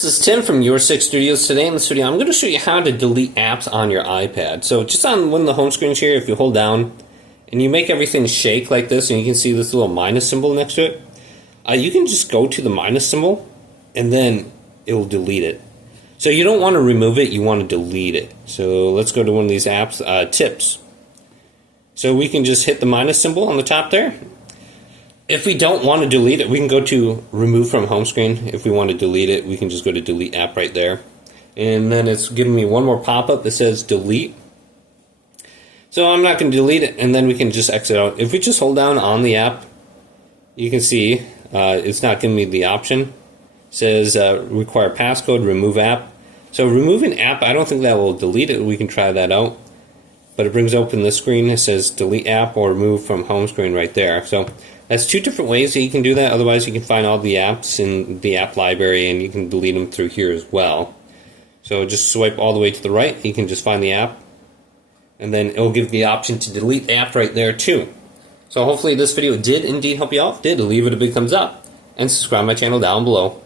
This is Tim from Your Six Studios. Today in this video, I'm going to show you how to delete apps on your iPad. So just on one of the home screens here, if you hold down and you make everything shake like this, and you can see this little minus symbol next to it, you can just go to the minus symbol and then it will delete it. So you don't want to remove it, you want to delete it. So let's go to one of these apps, tips. So we can just hit the minus symbol on the top there. If we don't want to delete it, we can go to remove from home screen. If we want to delete it, we can just go to delete app right there. And then it's giving me one more pop-up that says delete. So I'm not going to delete it, and then we can just exit out. If we just hold down on the app, you can see it's not giving me the option. It says require passcode, remove app. So removing app, I don't think that will delete it. We can try that out. But it brings open this screen. It says delete app or remove from home screen right there. So that's two different ways that you can do that. Otherwise, you can find all the apps in the app library and you can delete them through here as well. So just swipe all the way to the right. You can just find the app. And then it will give the option to delete the app right there too. So hopefully this video did indeed help you out. If it did, leave it a big thumbs up. And subscribe to my channel down below.